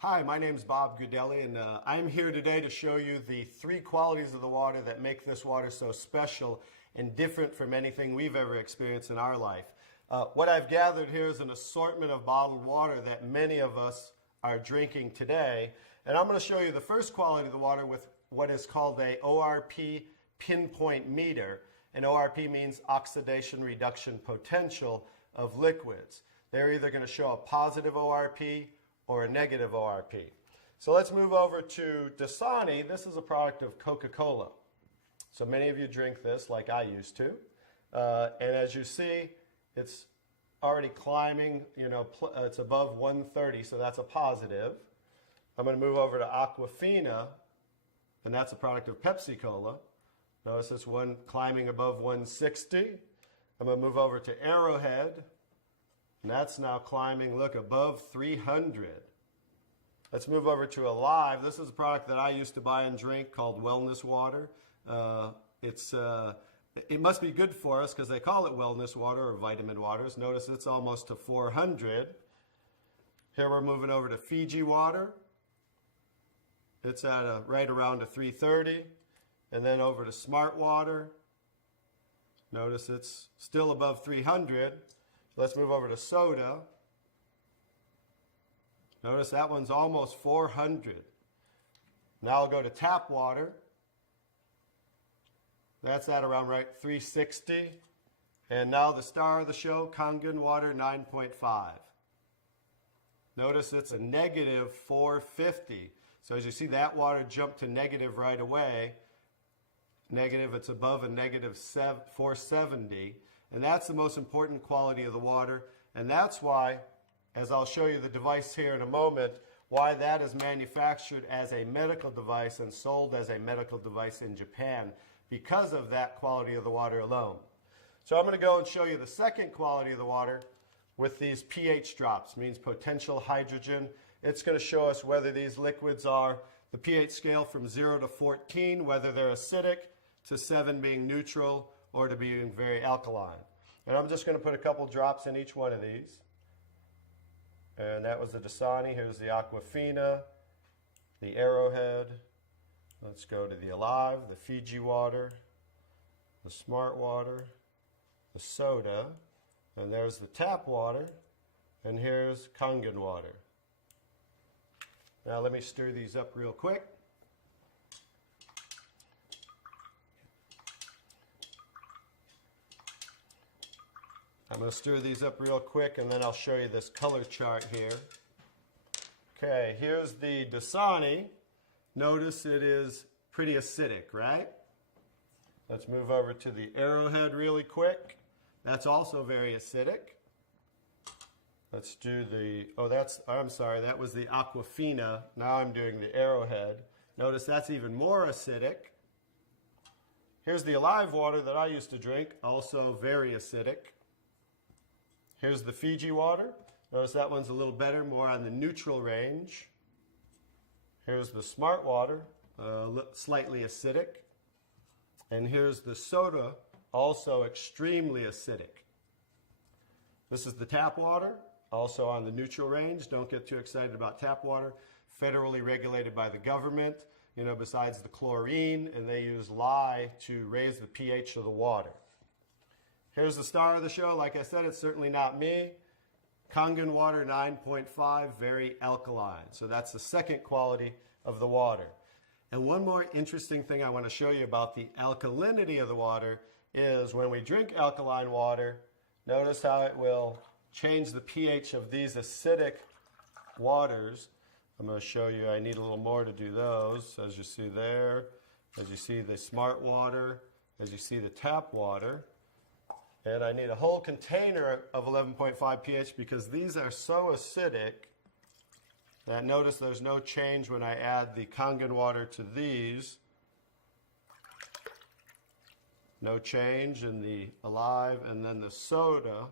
Hi, my name is Bob Gudelli, and I'm here today to show you the three qualities of the water that make this water so special and different from anything we've ever experienced in our life. What I've gathered here is an assortment of bottled water that many of us are drinking today, and I'm going to show you the first quality of the water with what is called a ORP pinpoint meter, and ORP means oxidation reduction potential of liquids. They're either going to show a positive ORP or a negative ORP. So let's move over to Dasani. This is a product of Coca-Cola. So many of you drink this like I used to. And as you see, it's already climbing, it's above 130, so that's a positive. I'm going to move over to Aquafina, and that's a product of Pepsi-Cola. Notice this one climbing above 160. I'm going to move over to Arrowhead, and that's now climbing, look, above 300. Let's move over to Alive. This is a product that I used to buy and drink called Wellness Water. It must be good for us because they call it wellness water or vitamin waters. Notice it's almost to 400. Here we're moving over to Fiji water. It's at right around to 330. And then over to Smart Water. Notice it's still above 300. Let's move over to soda. Notice that one's almost 400. Now I'll go to tap water. That's at around right 360. And now the star of the show, KANGEN Water 9.5. Notice it's a negative 450. So as you see, that water jumped to negative right away. Negative, it's above a negative 470. And that's the most important quality of the water. And that's why, as I'll show you the device here in a moment, why that is manufactured as a medical device and sold as a medical device in Japan, because of that quality of the water alone. So I'm going to go and show you the second quality of the water with these pH drops, means potential hydrogen. It's going to show us whether these liquids are the pH scale from 0 to 14, whether they're acidic, to 7 being neutral, or to being very alkaline. And I'm just going to put a couple drops in each one of these. And that was the Dasani. Here's the Aquafina, the Arrowhead. Let's go to the Alive, the Fiji water, the Smart water, the soda, and there's the tap water, and here's KANGEN water. Now let me stir these up real quick. I'm going to stir these up real quick, and then I'll show you this color chart here. Okay, here's the Dasani. Notice it is pretty acidic, right? Let's move over to the Arrowhead really quick. That's also very acidic. Let's do the, that was the Aquafina. Now I'm doing the Arrowhead. Notice that's even more acidic. Here's the Alive water that I used to drink, also very acidic. Here's the Fiji water. Notice that one's a little better, more on the neutral range. Here's the Smart water, slightly acidic. And here's the soda, also extremely acidic. This is the tap water, also on the neutral range. Don't get too excited about tap water. Federally regulated by the government, besides the chlorine, and they use lye to raise the pH of the water. Here's the star of the show. Like I said, it's certainly not me. KANGEN Water 9.5, very alkaline. So that's the second quality of the water. And one more interesting thing I want to show you about the alkalinity of the water is when we drink alkaline water, notice how it will change the pH of these acidic waters. I'm going to show you, I need a little more to do those. As you see there, as you see the Smart water, as you see the tap water. And I need a whole container of 11.5 pH because these are so acidic that notice there's no change when I add the KANGEN water to these. No change in the Alive, and then the soda.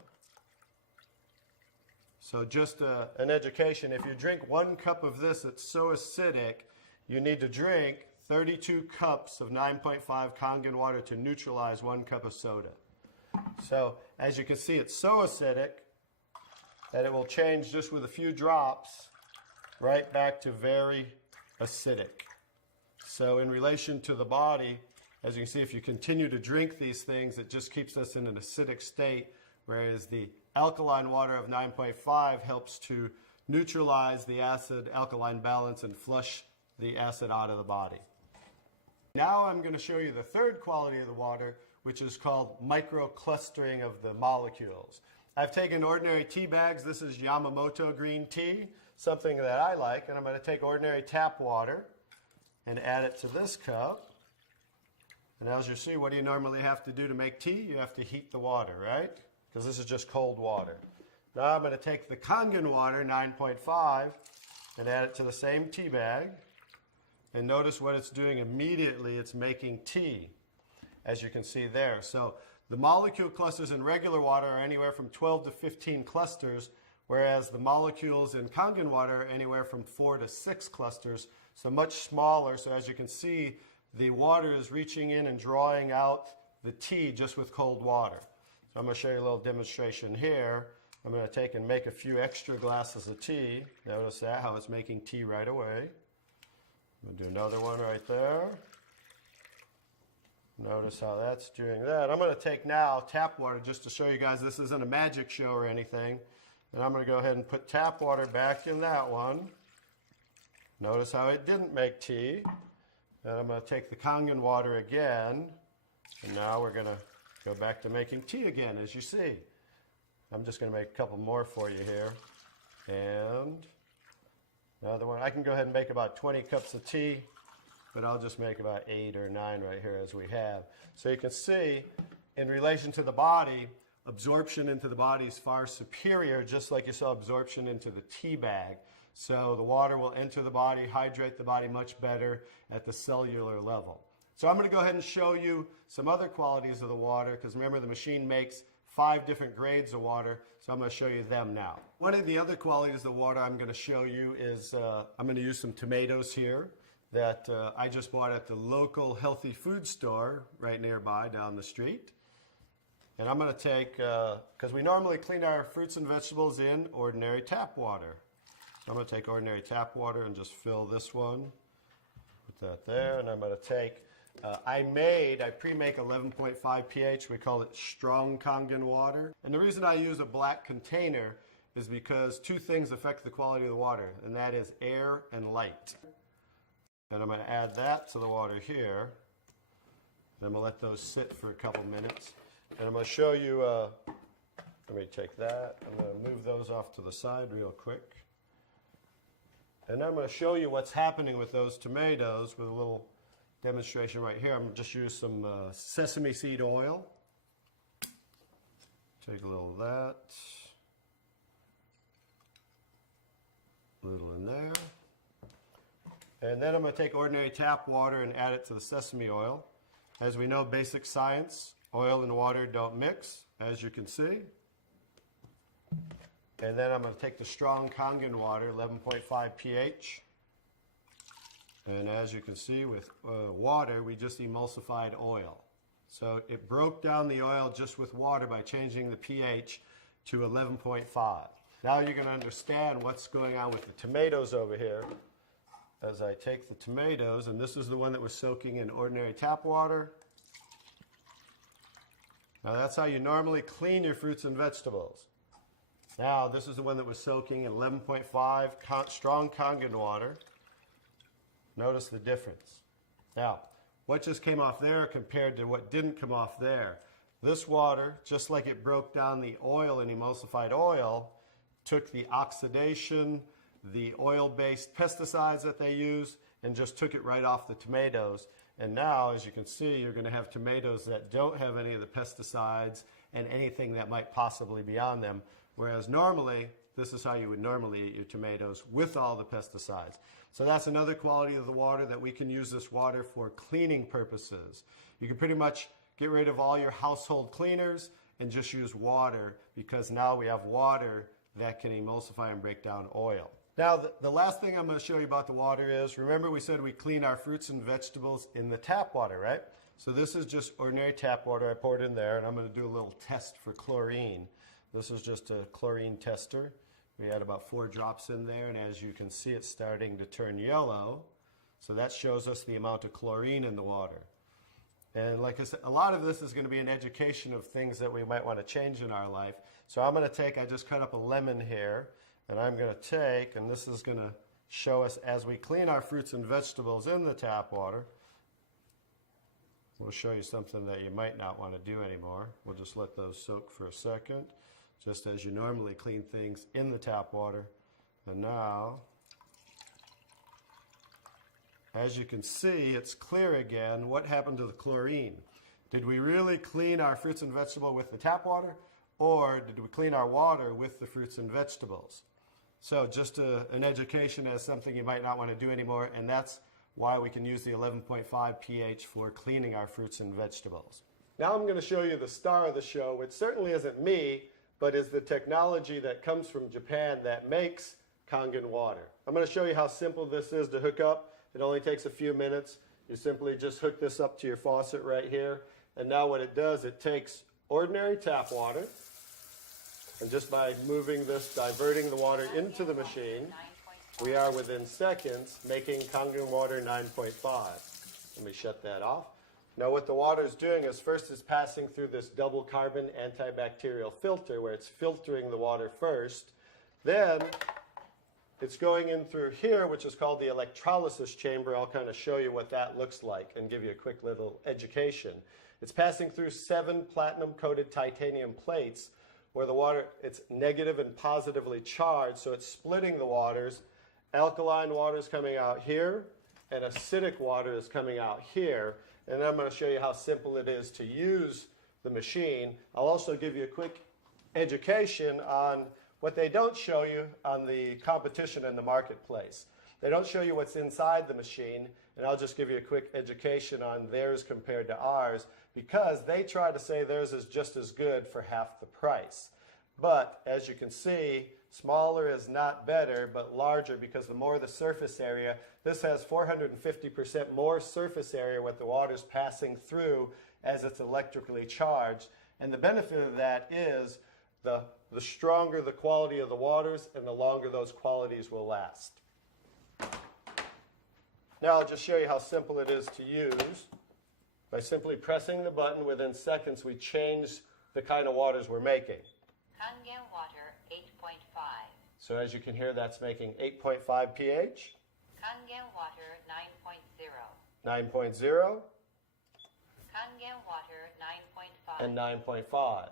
So just an education, if you drink 1 cup of this, it's so acidic, you need to drink 32 cups of 9.5 KANGEN water to neutralize 1 cup of soda. So as you can see, it's so acidic that it will change just with a few drops right back to very acidic. So in relation to the body, as you can see, if you continue to drink these things, it just keeps us in an acidic state, whereas the alkaline water of 9.5 helps to neutralize the acid-alkaline balance and flush the acid out of the body. Now I'm going to show you the third quality of the water, which is called microclustering of the molecules. I've taken ordinary tea bags. This is Yamamoto green tea, something that I like, and I'm going to take ordinary tap water and add it to this cup. And as you see, what do you normally have to do to make tea? You have to heat the water, right? Because this is just cold water. Now I'm going to take the KANGEN Water 9.5 and add it to the same tea bag. And notice what it's doing immediately. It's making tea, as you can see there. So the molecule clusters in regular water are anywhere from 12 to 15 clusters, whereas the molecules in KANGEN water are anywhere from 4 to 6 clusters, so much smaller. So as you can see, the water is reaching in and drawing out the tea just with cold water. So I'm going to show you a little demonstration here. I'm going to take and make a few extra glasses of tea. Notice that, how it's making tea right away. I'm going to do another one right there. Notice how that's doing that. I'm going to take now tap water just to show you guys this isn't a magic show or anything. And I'm going to go ahead and put tap water back in that one. Notice how it didn't make tea. And I'm going to take the KANGEN water again. And now we're going to go back to making tea again, as you see. I'm just going to make a couple more for you here. And another one. I can go ahead and make about 20 cups of tea, but I'll just make about 8 or 9 right here as we have. So you can see, in relation to the body, absorption into the body is far superior, just like you saw absorption into the tea bag. So the water will enter the body, hydrate the body much better at the cellular level. So I'm going to go ahead and show you some other qualities of the water, because remember the machine makes 5 different grades of water, so I'm going to show you them now. One of the other qualities of the water I'm going to show you is I'm going to use some tomatoes here that I just bought at the local healthy food store right nearby down the street. And I'm going to take, because we normally clean our fruits and vegetables in ordinary tap water. So I'm going to take ordinary tap water and just fill this one. Put that there, and I'm going to take, I pre-make 11.5 pH. We call it strong KANGEN water. And the reason I use a black container is because 2 things affect the quality of the water, and that is air and light. And I'm going to add that to the water here. And I'm going to let those sit for a couple minutes. And I'm going to show you, let me take that. I'm going to move those off to the side real quick. And I'm going to show you what's happening with those tomatoes with a little demonstration right here. I'm going to just use some sesame seed oil. Take a little of that. A little in there. And then I'm going to take ordinary tap water and add it to the sesame oil. As we know, basic science, oil and water don't mix, as you can see. And then I'm going to take the strong KANGEN water, 11.5 pH. And as you can see with water, we just emulsified oil. So it broke down the oil just with water by changing the pH to 11.5. Now you're going to understand what's going on with the tomatoes over here. As I take the tomatoes, and this is the one that was soaking in ordinary tap water. Now that's how you normally clean your fruits and vegetables. Now this is the one that was soaking in 11.5 strong KANGEN water. Notice the difference. Now, what just came off there compared to what didn't come off there? This water, just like it broke down the oil in emulsified oil, took the oxidation, the oil-based pesticides that they use, and just took it right off the tomatoes. And now, as you can see, you're going to have tomatoes that don't have any of the pesticides and anything that might possibly be on them. Whereas normally, this is how you would normally eat your tomatoes with all the pesticides. So that's another quality of the water, that we can use this water for cleaning purposes. You can pretty much get rid of all your household cleaners and just use water, because now we have water that can emulsify and break down oil. Now, the last thing I'm going to show you about the water is, remember we said we clean our fruits and vegetables in the tap water, right? So this is just ordinary tap water. I poured in there, and I'm going to do a little test for chlorine. This is just a chlorine tester. We had about 4 drops in there, and as you can see, it's starting to turn yellow. So that shows us the amount of chlorine in the water. And like I said, a lot of this is going to be an education of things that we might want to change in our life. So I'm going to take, I just cut up a lemon here, and I'm going to take, and this is going to show us as we clean our fruits and vegetables in the tap water. We'll show you something that you might not want to do anymore. We'll just let those soak for a second, just as you normally clean things in the tap water. And now, as you can see, it's clear again. What happened to the chlorine? Did we really clean our fruits and vegetables with the tap water, or did we clean our water with the fruits and vegetables? So just an education as something you might not want to do anymore, and that's why we can use the 11.5 pH for cleaning our fruits and vegetables. Now I'm going to show you the star of the show, which certainly isn't me, but is the technology that comes from Japan that makes Kangen water. I'm going to show you how simple this is to hook up. It only takes a few minutes. You simply just hook this up to your faucet right here. And now what it does, it takes ordinary tap water, and just by moving this, diverting the water into the machine, we are within seconds making Kangen water 9.5. Let me shut that off. Now what the water is doing is first it's passing through this double carbon antibacterial filter where it's filtering the water first. Then it's going in through here, which is called the electrolysis chamber. I'll kind of show you what that looks like and give you a quick little education. It's passing through 7 platinum-coated titanium plates where the water, it's negative and positively charged, so it's splitting the waters. Alkaline water is coming out here, and acidic water is coming out here. And then I'm going to show you how simple it is to use the machine. I'll also give you a quick education on what they don't show you on the competition in the marketplace. They don't show you what's inside the machine, and I'll just give you a quick education on theirs compared to ours, because they try to say theirs is just as good for half the price. But as you can see, smaller is not better, but larger, because the more the surface area, this has 450% more surface area what the water's passing through as it's electrically charged. And the benefit of that is the stronger the quality of the waters and the longer those qualities will last. Now I'll just show you how simple it is to use. By simply pressing the button, within seconds we change the kind of waters we're making. Kangen water 8.5. So as you can hear, that's making 8.5 pH. Kangen water 9.0. 9.0. Kangen water 9.5. And 9.5.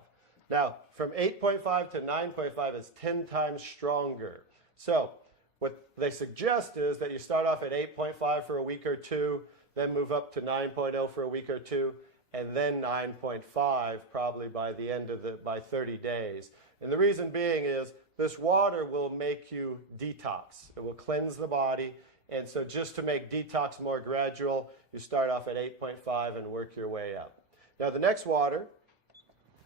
Now, from 8.5 to 9.5 is 10 times stronger. So what they suggest is that you start off at 8.5 for a week or two, then move up to 9.0 for a week or two, and then 9.5 probably by the end of by 30 days. And the reason being is this water will make you detox. It will cleanse the body. And so just to make detox more gradual, you start off at 8.5 and work your way up. Now the next water,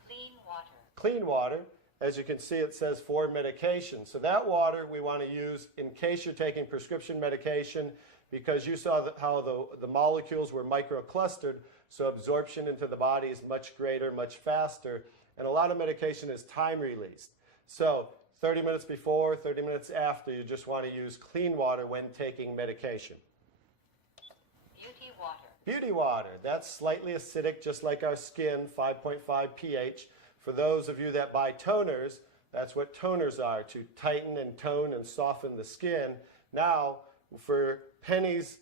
Clean water. clean water, as you can see it says for medication. So that water we want to use in case you're taking prescription medication, because you saw how the molecules were microclustered, so absorption into the body is much greater, much faster, and a lot of medication is time released. So 30 minutes before, 30 minutes after, you just want to use clean water when taking medication. Beauty water. Beauty water, that's slightly acidic, just like our skin, 5.5 pH. For those of you that buy toners, that's what toners are, to tighten and tone and soften the skin. Now, for pennies,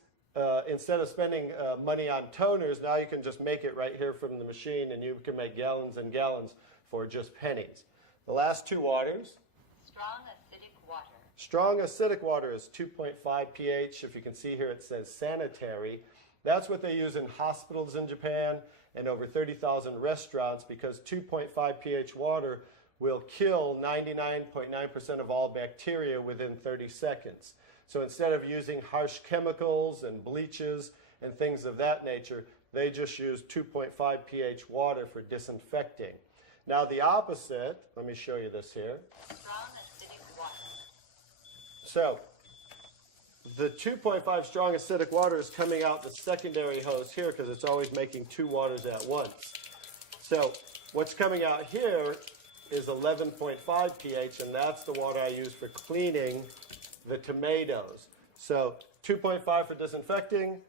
instead of spending money on toners, now you can just make it right here from the machine, and you can make gallons and gallons for just pennies. The last two waters. Strong acidic water. Strong acidic water is 2.5 pH. If you can see here, it says sanitary. That's what they use in hospitals in Japan and over 30,000 restaurants, because 2.5 pH water will kill 99.9% of all bacteria within 30 seconds. So instead of using harsh chemicals and bleaches and things of that nature, they just use 2.5 pH water for disinfecting. Now the opposite, let me show you this here. Strong acidic water. So the 2.5 strong acidic water is coming out the secondary hose here, because it's always making two waters at once. So what's coming out here is 11.5 pH, and that's the water I use for cleaning the tomatoes. So 2.5 for disinfecting,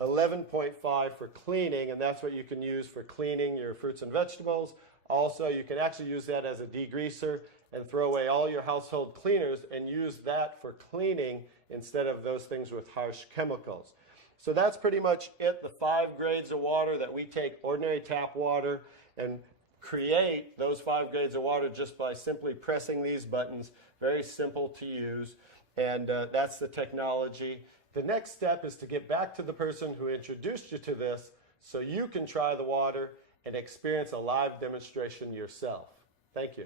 11.5 for cleaning, and that's what you can use for cleaning your fruits and vegetables. Also, you can actually use that as a degreaser and throw away all your household cleaners and use that for cleaning instead of those things with harsh chemicals. So that's pretty much it, the 5 grades of water that we take ordinary tap water and create those 5 grades of water just by simply pressing these buttons. Very simple to use, and that's the technology. The next step is to get back to the person who introduced you to this so you can try the water and experience a live demonstration yourself. Thank you.